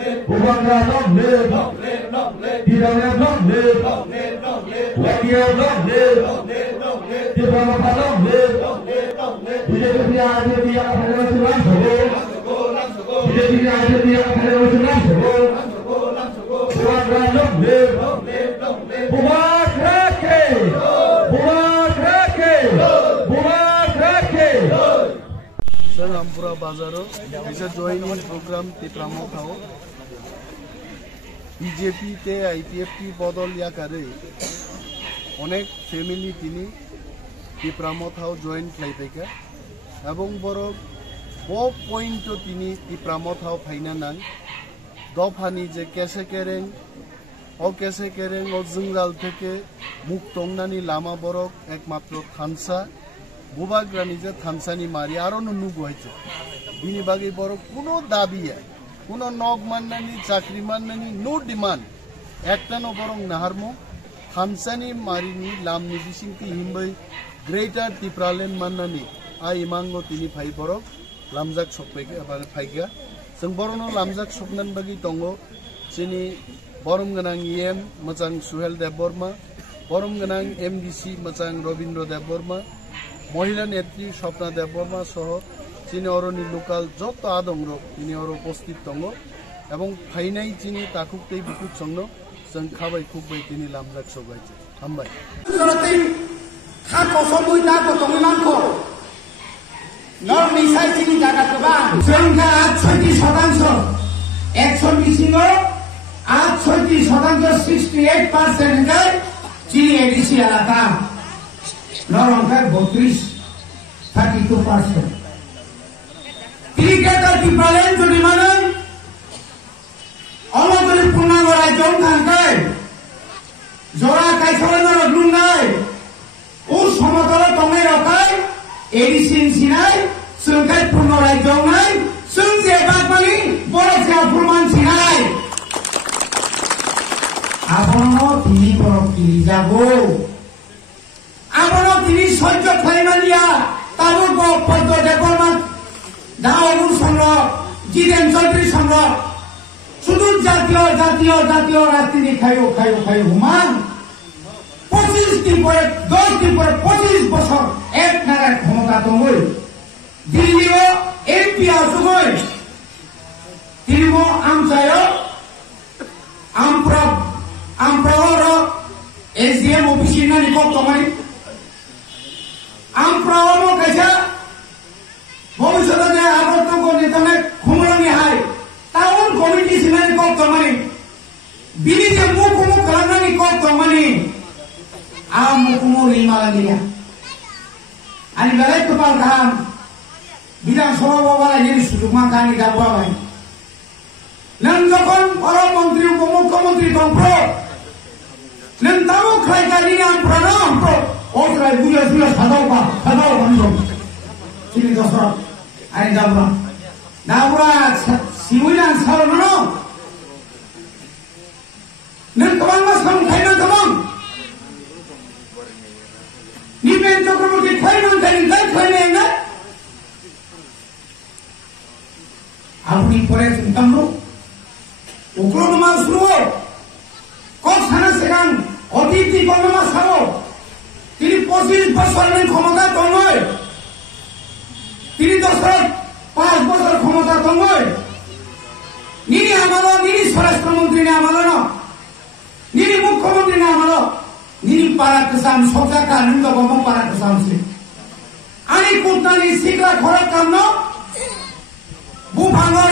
Bubangra long live, Dirana long live, Wadia long live, Dibrahma long live, BJP Ajadiya Federation BJP Ajadiya Federation Bubangra long live, Sir, Rampura Bazaro is a joining program Tipramo Khao. BJP te IPFP Bodol Yakare. Onek family tini Tipramo Khao join Klaipeka. Abong Borok 4 point to tini Tipramo Khao Painanan. Dophani je Kese Kereng. O Kese Kereng o Zungal Teke Muktongani Lama Borok Ekmatro Khansa. Bubagrani je Thansani Mari aro no nugo hoyche bini bagi boro kuno dabi kuno nog mannani chakri mannani no demand ekta no borong naharmo Thansani Mari ni lamni bisingti himbai greater Tipralen mannani a imango tini phai borok lamjak sokpege abang phaiga sing borono lamjak soknan bagi tongo chini borom ganang em machang Suhel Deborma borom ganang MDC machang Robindro Deborma মহিলা নেত্রী স্বপ্না দেববর্মা সহ চিনি অরণি local যত আদংর তিনি or উপস্থিত দङ এবং ফাইনাই চিনি তাকুকতেই বুকুক সংন जों खाबाय खुबबाय তিনি লামজাক সবাইছে হামবাই জরতেই খা কসমুই তা কতমানখো নরনি সাইচিনি জায়গা কবা जोंहा 60% একশন বিসিङ আ 60% 68% কে চিনি এডিসি আলাদা Norongkai 32%. Tiga kali Tipralen jadi mana? Allah jadi punang orang jom tangkai. Zora kai sawan orang lungai. Us hamatala tongai rokai. Edisin sinai. Sungkai punang orang jom nai. Sung sebab pagi boleh siap purman sinai. Abono tini borok tini jago. Abono tini সহ্য খাইমালিয়া তাবুর পদ্ম দেববর্মা দাওয়ানুর সংগ্রহ জিতেন চৌধুরী সংগ্রহ শুধু জাতীয় জাতীয় জাতীয় রাজনীতি খাইও খাইও খাইও হুমান 25 দিন পরে 10 দিন পরে 25 বছর এক নারায় ক্ষমতা দঙ্গই দিল্লিও এমপি আসুগই তিনিও আমচায় আমপ্রাওর এসডিএম অফিসির না নিকট তোমায় Amprawono kaisa bhobishyote abortoko netane khumulani hai taun committee sinani kok tomani binije mukumu kalanani kok tomani a mukumu limalaniya ani belai kepal kaham bidang sabha bala jeni sujug makani dabwa bai nang jokon para mantri upamukhyamantri tongpro nang tamu khai kali amprano ampro Otrai buya sadau bandung. Sini dosor, ani dabra siwilan sarono. Nen kawan mas kamu kainan kawan. Ni ben Chakraborty kainan kaina. Apni pore tuntamno. Ukrono mas suruh. Kok sana sekarang otiti kono mas sao. তিনি 25 বছরের ক্ষমতা দঙ্গই তিনি 5 বছর ক্ষমতা দঙ্গই নিনি আমালো নিনি স্বরাষ্ট্রমন্ত্রী নে আমালো নিনি মুখ্যমন্ত্রী নে আমালো নিনি পারা কেসাম সরকার কানুন তো গম পারা কেসাম সে আনি কুটনানি সিগলা খরক কামনো বুভাঙ্গর